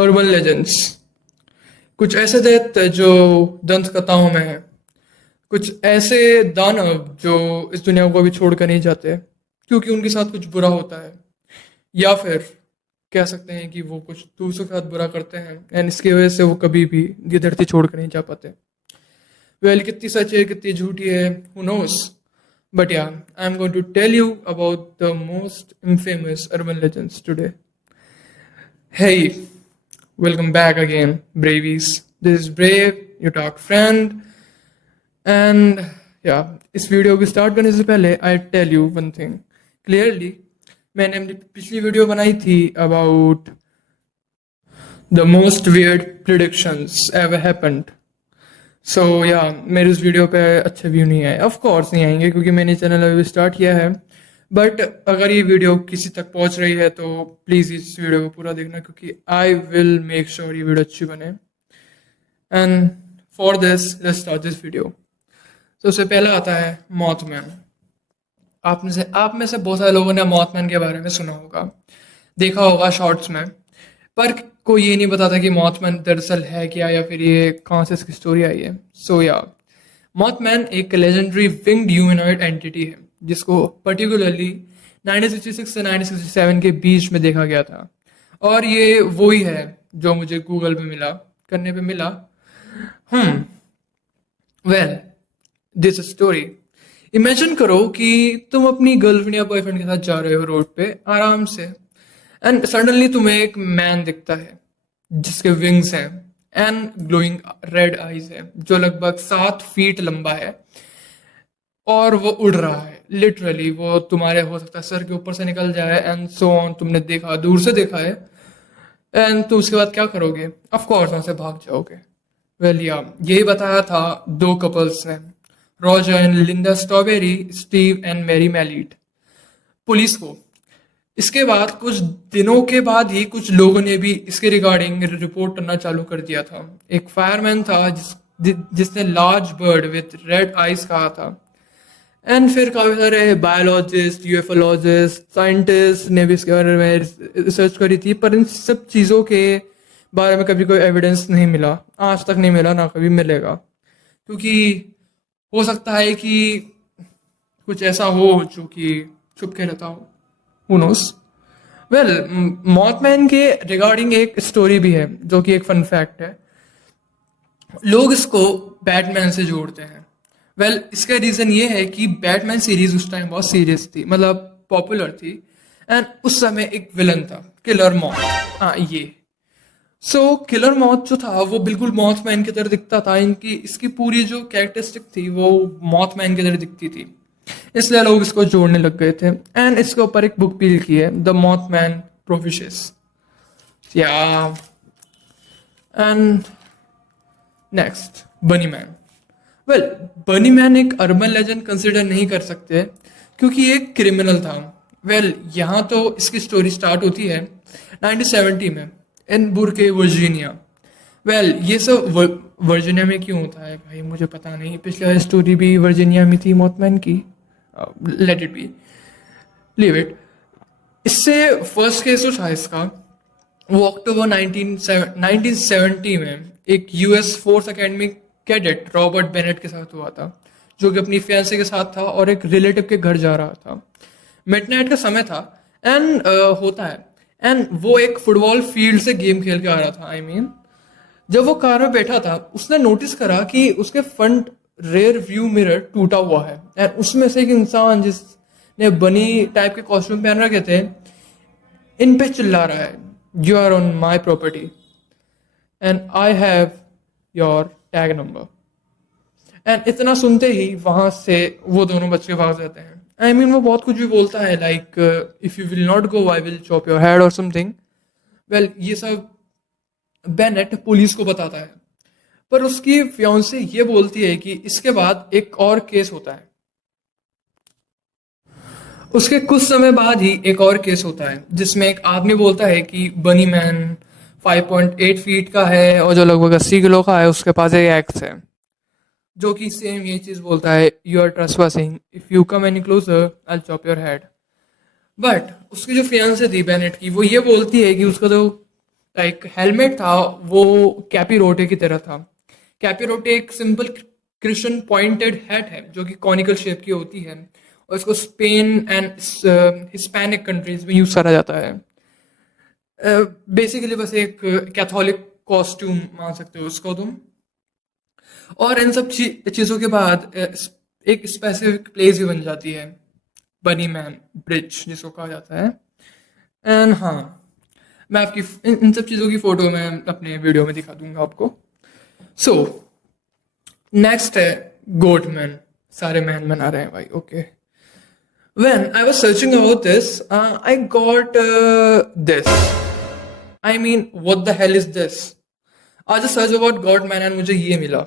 Urban legends. कुछ ऐसे दैत्य जो दंत कथाओं में हैं। कुछ ऐसे दानव जो इस दुनिया को अभी छोड़कर नहीं जाते क्योंकि उनके साथ कुछ बुरा होता है, या फिर कह सकते हैं कि वो कुछ दूसरों के साथ बुरा करते हैं एंड इसकी वजह से वो कभी भी ये धरती छोड़कर नहीं जा पाते। वेल, कितनी सच है कितनी झूठी है, who knows. But yeah, I am going to tell you about the most infamous urban legends today. Hey, welcome back again, Bravies. This is Brave, your talk friend. And yeah, इस video को start करने से पहले I tell you one thing clearly. मैंने अपनी पिछली video बनाई थी about the most weird predictions ever happened. So yeah, मेरे उस वीडियो पे अच्छे व्यू नहीं आए, ऑफ कोर्स नहीं आएंगे क्योंकि मैंने चैनल अभी स्टार्ट किया है। बट अगर ये वीडियो किसी तक पहुंच रही है तो प्लीज़ इस वीडियो को पूरा देखना क्योंकि आई विल मेक श्योर ये वीडियो अच्छी बने। And for this let's start this video. सबसे पहला आता है मॉथमैन। आप में से बहुत सारे लोगों ने मॉथमैन के बारे में सुना होगा, देखा होगा शॉर्ट्स में, पर कोई ये नहीं बताता कि मॉथमैन दरअसल है क्या या फिर ये कहाँ से इसकी स्टोरी आई है। सो या, मॉथमैन एक लेजेंडरी विंग्ड ह्यूमनॉइड एंटिटी है जिसको पर्टिकुलरली 1966 से 1967 के बीच में देखा गया था। और ये वो ही है जो मुझे गूगल पे मिला। वेल, दिस स्टोरी, इमेजिन करो कि तुम अपनी गर्लफ्रेंड या बॉयफ्रेंड के साथ जा रहे हो रोड पे आराम से, एंड सडनली तुम्हें एक मैन दिखता है जिसके विंग्स हैं एंड ग्लोइंग रेड आईज है, जो लगभग 7 फीट लंबा है और वो उड़ रहा है। लिटरली वो तुम्हारे हो सकता है सर के ऊपर से निकल जाए एंड सो ऑन। तुमने देखा, दूर से देखा है, एंड तो उसके बाद क्या करोगे? ऑफ कोर्स वहां से भाग जाओगे। वेल या, यही बताया था 2 कपल्स ने, Roger and Linda Strawberry, Steve and Mary Mallett, police को। इसके बाद कुछ दिनों के बाद ही कुछ लोगों ने भी इसके रिगार्डिंग रिपोर्ट करना चालू कर दिया था। एक फायरमैन था जिसने large bird with red eyes कहा था, एंड फिर काफी सारे बायोलॉजिस्ट, यूएफओलॉजिस्ट, साइंटिस्ट ने भी इसके बारे में रिसर्च करी थी, पर इन सब चीज़ों के बारे में कभी कोई एविडेंस नहीं मिला, आज तक नहीं मिला, ना कभी मिलेगा। क्योंकि हो सकता है कि कुछ ऐसा हो जो कि छुप के रहता हो, हु नोस। वेल, मॉथमैन के रिगार्डिंग एक स्टोरी भी है जो कि एक फन फैक्ट है। लोग इसको बैटमैन से जोड़ते हैं। वेल, इसका रीजन ये है कि बैटमैन सीरीज उस टाइम बहुत सीरियस थी, मतलब पॉपुलर थी, एंड उस समय एक विलन था, किलर मॉथ। हाँ, ये किलर मॉथ जो था वो बिल्कुल मॉथमैन की तरह दिखता था। इसकी पूरी जो कैरेक्टरिस्टिक थी वो मॉथमैन की तरह दिखती थी, इसलिए लोग इसको जोड़ने लग गए थे। एंड इसके ऊपर एक बुक भी लिखी है, द मॉथमैन प्रोफिशियस। या, एंड नेक्स्ट, बनी मैन। वेल, बनी मैन एक अर्बन लेजेंड कंसिडर नहीं कर सकते क्योंकि ये एक क्रिमिनल था। वेल, यहाँ तो इसकी स्टोरी स्टार्ट होती है 1970 में इन बुरके, वर्जीनिया। वेल, ये सब वर्जीनिया में क्यों होता है भाई मुझे पता नहीं, पिछले स्टोरी भी वर्जीनिया में थी मॉथमैन की, let it be, leave it. इससे फर्स्ट केस जो था इसका वो अक्टूबर 1970 में एक US force academy cadet Robert Bennett के साथ हुआ था, जो कि अपनी फियांसे के साथ था और एक रिलेटिव के घर जा रहा था। मिडनाइट का समय था एंड होता है, एंड वो एक फुटबॉल फील्ड से गेम खेल के आ रहा था। आई मीन, जब वो कार में बैठा था उसने नोटिस करा कि उसके फ्रंट रेयर व्यू मिरर टूटा हुआ है, एंड उसमें से एक इंसान जिसने बनी टाइप के कॉस्ट्यूम पहन रखे थे इन पे चिल्ला रहा है, you are on my property and I have your tag number. And इतना सुनते ही वहां से वो दोनों बच्चे भाग जाते हैं। आई मीन, वो बहुत कुछ भी बोलता है, like if you will not go I will chop your head और समथिंग। वेल, ये सब बेनेट पुलिस को बताता है, पर उसकी फियांसे ये बोलती है कि इसके बाद एक और केस होता है। उसके कुछ समय बाद ही एक और केस होता है जिसमें एक आदमी बोलता है कि बनी मैन 5.8 फीट का है और जो लगभग 80 किलो का है, उसके पास एक एक्स है, जो कि सेम ये चीज बोलता है, you are trespassing, if you come any closer I will chop your head. But उसकी जो फियांसे थी बेनेट की, वो ये बोलती है कि उसका जो लाइक हेलमेट था वो कैपिरोटे की तरह था। कैपिरोटे एक सिंपल क्रिश्चियन पॉइंटेड हैट है जो कि कॉनिकल शेप की होती है, और इसको स्पेन एंड हिस्पैनिक कंट्रीज में यूज करा जाता है। बेसिकली बस एक कैथोलिक कॉस्ट्यूम मान सकते हो उसको तुम। और इन सब चीज़ों के बाद एक स्पेसिफिक प्लेस भी बन जाती है, बनी मैन ब्रिज जिसको कहा जाता है। एंड हाँ, मैं आपकी इन सब चीज़ों की फोटो मैं अपने वीडियो में दिखा दूंगा आपको। सो नेक्स्ट है गोट मैन। सारे मैन बना रहे हैं भाई, okay. When I was searching about this, I got this. I mean, what the hell is this? आज सर्च अबाउट गॉटमैन एंड मुझे ये मिला।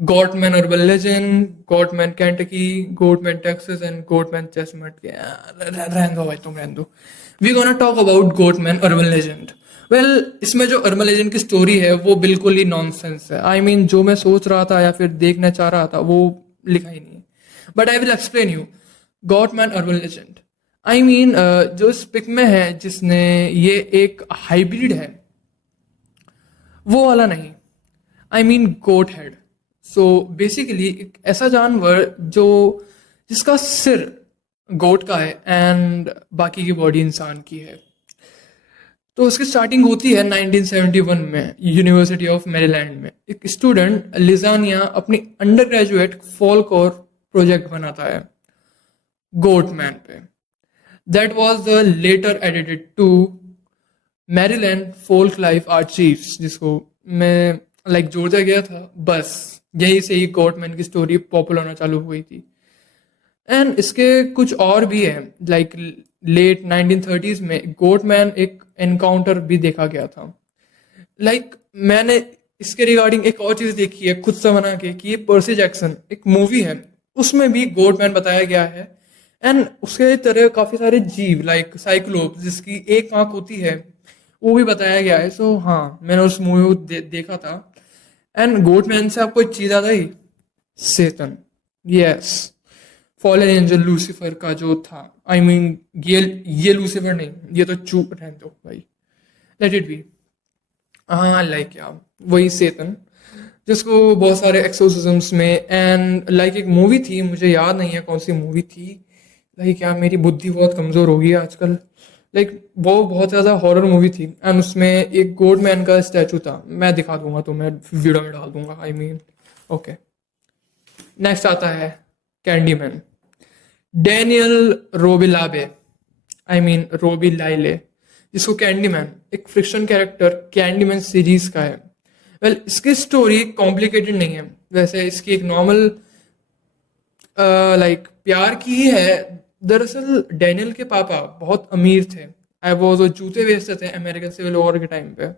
Goatman urban legend, Goatman Kentucky, Goatman Texas and Goatman chestnut के। रहने दो भाई, तुम रहने दो। We gonna talk about Goatman urban legend. Well, इसमें जो अर्बन लेजेंड की स्टोरी है वो बिल्कुल ही नॉनसेंस है। आई मीन जो मैं सोच रहा था या फिर देखना चाह रहा था वो लिखा ही नहीं है। But I will explain you Gottmann urban legend. I mean जो इस पिक में है जिसने ये एक हाइब्रिड है वो वाला नहीं। I mean goat head. So basically एक ऐसा जानवर जो जिसका सिर गोट का है एंड बाकी की बॉडी इंसान की है। तो उसकी स्टार्टिंग होती है 1971 में यूनिवर्सिटी ऑफ मैरीलैंड में। एक स्टूडेंट लिजानिया अपनी अंडर ग्रेजुएट फॉल्कलोर प्रोजेक्ट बनाता है गोटमैन पे। That was the letter edited to Maryland folk life archives, जिसको मैं जॉर्जिया गया था, बस यहीं से ही गॉटमैन की स्टोरी पॉपुलर होना चालू हुई थी। एंड इसके कुछ और भी है, लाइक लेट 1930s में गोटमैन एक एनकाउंटर भी देखा गया था। मैंने इसके रिगार्डिंग एक और चीज देखी है खुद से बना के कि ये पर्सी जैक्सन एक मूवी है, उसमें भी गोटमैन बताया गया है। एंड उसके तरह काफी सारे जीव लाइक साइक्लोप जिसकी एक आंख होती है वो भी बताया गया है। सो हाँ, मैंने उस मूवी को देखा था। एंड गोटमैन से आपको एक चीज आ गई, सेतन। यस, फॉलन एंजल लूसीफर का जो था। आई मीन ये लूसीफर नहीं, ये तो चूप रहने दो भाई, लेट इट बी। हाँ, लाइक यार वही सेतन जिसको बहुत सारे एक्सोसिज्म्स में एंड एक मूवी थी, मुझे याद नहीं है कौन सी मूवी थी। यार मेरी बुद्धि बहुत कमजोर हो गई है आजकल। वो बहुत ज्यादा हॉरर मूवी थी एंड उसमें एक गोटमैन का स्टैचू था। मैं दिखा दूंगा तो मैं वीडियो में डाल दूंगा। I mean okay. नेक्स्ट आता है कैंडीमैन, डैनियल रोबिलाबे। आई मीन रोबी लाइले, जिसको कैंडीमैन एक फ्रिक्शन कैरेक्टर कैंडीमैन सीरीज का है। वेल, इसकी स्टोरी कॉम्प्लिकेटेड नहीं है, वैसे इसकी एक नॉर्मल प्यार की ही है। दरअसल डैनियल के पापा बहुत अमीर थे। वो जो जूते बेचते थे अमेरिकन सिविल वॉर के टाइम पे,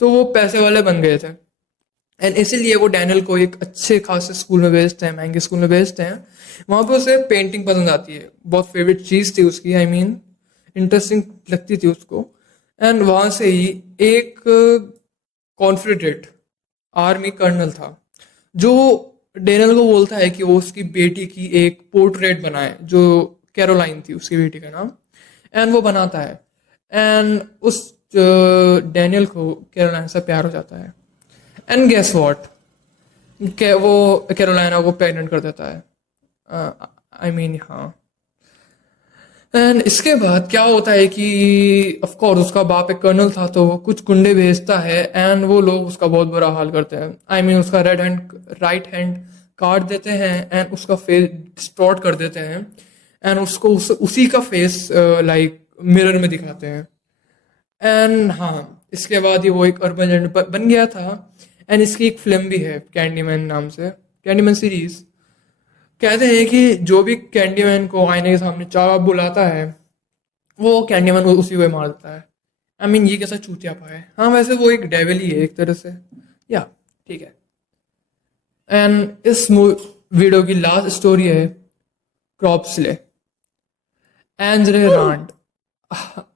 तो वो पैसे वाले बन गए थे। एंड इसीलिए वो डैनियल को एक अच्छे खासे स्कूल में भेजते हैं, महंगे स्कूल में भेजते हैं। वहां पे उसे पेंटिंग पसंद आती है, बहुत फेवरेट चीज थी उसकी। आई मीन इंटरेस्टिंग लगती थी उसको। एंड वहां से ही एक कॉन्फिडेंट आर्मी कर्नल था जो डैनियल को बोलता है कि वो उसकी बेटी की एक पोर्ट्रेट बनाए, जो कैरोलाइन थी उसकी बेटी का नाम। एंड वो बनाता है एंड उस डैनियल को कैरोलाइन से प्यार हो जाता है। एंड गेस व्हाट, वो कैरोलाइना को प्रेग्नेंट कर देता है। आई मीन हाँ। एंड इसके बाद क्या होता है कि ऑफ कोर्स उसका बाप एक कर्नल था, तो वो कुछ गुंडे भेजता है एंड वो लोग उसका बहुत बुरा हाल करते हैं। आई मीन उसका राइट हैंड काट देते हैं एंड उसका फेस डिस्टॉर्ट कर देते हैं एंड उसको उसी का फेस मिरर में दिखाते हैं। एंड हाँ, इसके बाद ही वो एक अर्बन लेजेंड बन गया था। एंड इसकी एक फिल्म भी है कैंडीमैन नाम से, कैंडीमैन सीरीज। कहते हैं कि जो भी कैंडीमैन को आईने के सामने चाह बुलाता है वो कैंडीमैन को उसी को मार देता है। आई मीन ये कैसा चूतियापा है। हाँ, वैसे वो एक डेविल ही है एक तरह से, या ठीक है। एंड इस वीडियो की लास्ट स्टोरी है क्रॉप्सले, एंजरे रांड।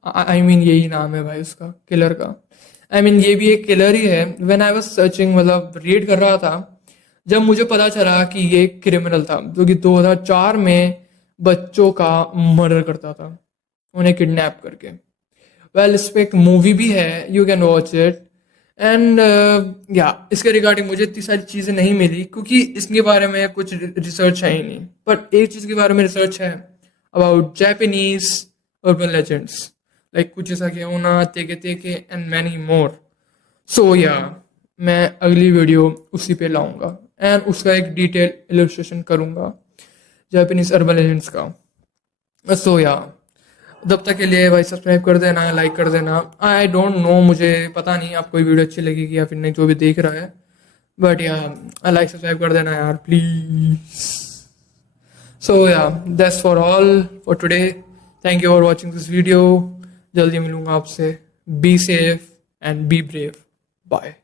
आई मीन यही नाम है भाई उसका, किलर का। आई मीन ये भी एक किलर ही है। व्हेन आई वाज सर्चिंग, मतलब रीड कर रहा था, जब मुझे पता चला कि ये एक क्रिमिनल था जो कि 2004 में बच्चों का मर्डर करता था, उन्हें किडनैप करके। वेल इस पे एक मूवी भी है, you can watch it. And या इसके रिगार्डिंग मुझे इतनी सारी चीज़ें नहीं मिली क्योंकि इसके बारे में कुछ रिसर्च है ही नहीं, बट एक चीज़ के बारे में रिसर्च है about Japanese urban legends, like कुचिसा के ओना तेके तेके एंड मैनी मोर। सो या मैं अगली वीडियो उसी पे लाऊंगा एंड उसका एक डिटेल इलस्ट्रेशन करूंगा जापानीज अर्बन लेजेंड्स का। सो या तब तक के लिए भाई सब्सक्राइब कर देना, लाइक कर देना। आई डोंट नो, मुझे पता नहीं आपको ये वीडियो अच्छी लगेगी या फिर नहीं, जो भी देख रहा है, बट या लाइक सब्सक्राइब कर देना यार please. So yeah that's for all for today. Thank you for watching this video. जल्दी मिलूंगा आपसे। Be safe and be brave. Bye.